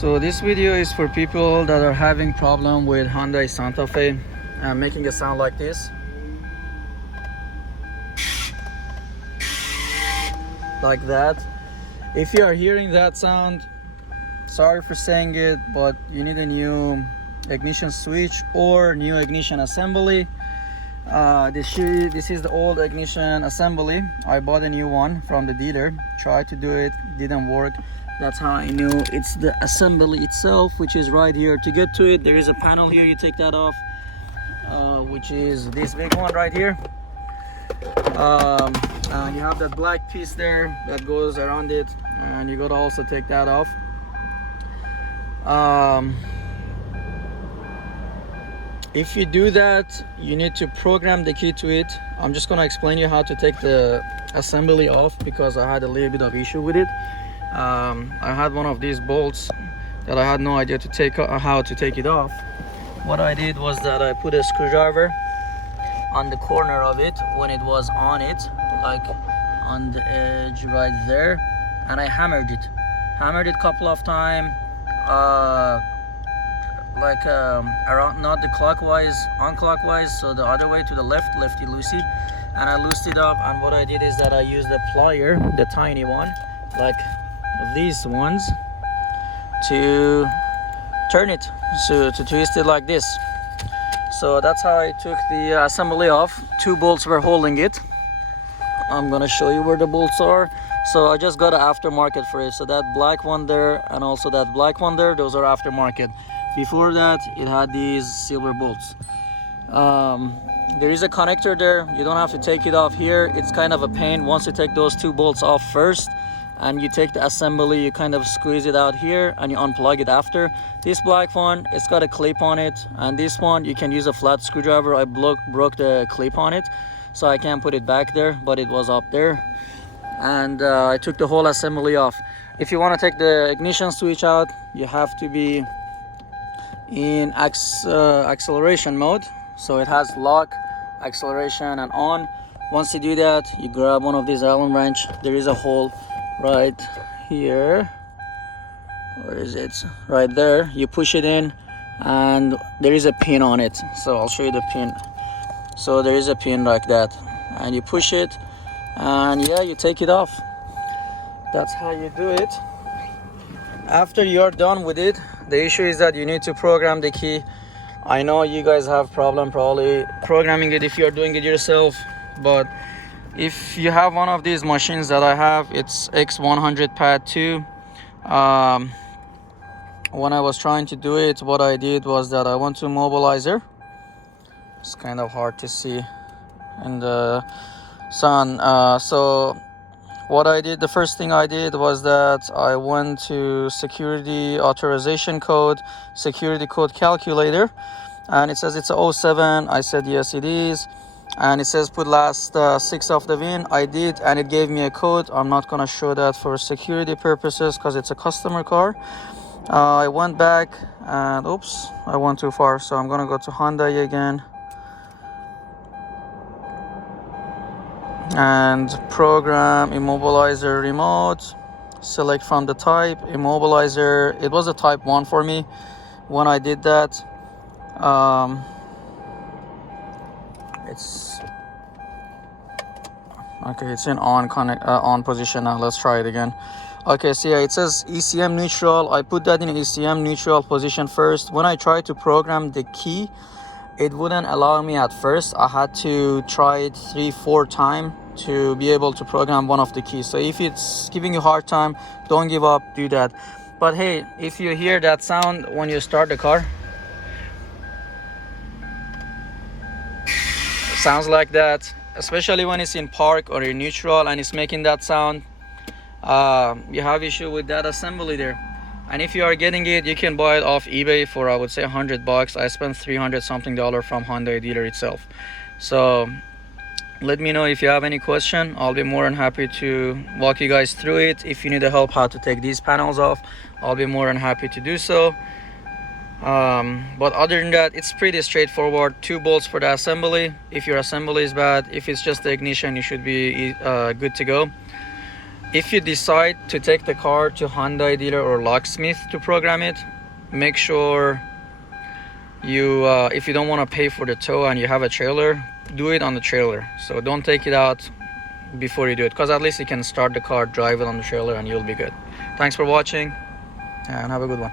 So this video is for people that are having problem with Hyundai Santa Fe and making a sound like this, like that. If you are hearing that sound, sorry for saying it, but you need a new ignition switch or new ignition assembly. This is the old ignition assembly. I bought a new one from the dealer, tried to do it, didn't work. That's how I knew it's the assembly itself, which is right here. To get to it, there is a panel here, you take that off, which is this big one right here. And you have that black piece there that goes around it, and you gotta also take that off. If you do that, you need to program the key to it. I'm just gonna explain you how to take the assembly off because I had a little bit of issue with it. I had one of these bolts that I had no idea to take how to take it off. What I did was that I put a screwdriver on the corner of it when it was on it, like on the edge right there, and I hammered it a couple of times, around, not the clockwise, unclockwise, so the other way to the left, lefty loosey, and I loosed it up. And what I did is that I used the plier, the tiny one, like these ones, to turn it, so to twist it like this. So that's how I took the assembly off. Two bolts were holding it. I'm gonna show you where the bolts are. So I just got an aftermarket for it. So that black one there and also that black one there, those are aftermarket. Before that, it had these silver bolts. There is a connector there. You don't have to take it off here. It's kind of a pain. Once you take those two bolts off first and you take the assembly, you kind of squeeze it out here and you unplug it after. This black one, it's got a clip on it, and this one you can use a flat screwdriver. I broke the clip on it, so I can't put it back there, but it was up there. And I took the whole assembly off. If you want to take the ignition switch out, you have to be in acceleration mode, so it has lock, acceleration, and on. Once you do that, you grab one of these Allen wrench. There is a hole right here. Where is it? Right there. You push it in and there is a pin on it, so I'll show you the pin. So there is a pin like that, and you push it and yeah, you take it off. That's how you do it. After you're done with it, the issue is that you need to program the key. I know you guys have problem probably programming it if you're doing it yourself, but if you have one of these machines that I have, it's X100 pad 2. When I was trying to do it, what I did was that I went to immobilizer. It's kind of hard to see in the sun. So what I did, the first thing I did was that I went to security authorization code, security code calculator, and it says it's a 07. I said yes it is, and it says put last 6 of the VIN. I did, and it gave me a code. I'm not gonna show that for security purposes because it's a customer car. I went back and oops, I went too far, so I'm gonna go to Hyundai again and program immobilizer remote, select from the type immobilizer. It was a type 1 for me when I did that. It's okay, it's in on position now. Let's try it again. Okay, so yeah, it says ECM neutral. I put that in ECM neutral position first. When I tried to program the key, it wouldn't allow me at first. I had to try it 3-4 times to be able to program one of the keys. So if it's giving you a hard time, don't give up, do that. But hey, if you hear that sound when you start the car, it sounds like that, especially when it's in park or in neutral and it's making that sound. You have issue with that assembly there. And if you are getting it, you can buy it off eBay for I would say $100. I spent $300 something from Hyundai dealer itself. So let me know if you have any question. I'll be more than happy to walk you guys through it. If you need help how to take these panels off, I'll be more than happy to do so. But other than that, it's pretty straightforward. 2 bolts for the assembly. If your assembly is bad, if it's just the ignition, you should be good to go. If you decide to take the car to Hyundai dealer or locksmith to program it, make sure you if you don't want to pay for the tow and you have a trailer, do it on the trailer. So don't take it out before you do it, because at least you can start the car, drive it on the trailer, and you'll be good. Thanks for watching and have a good one.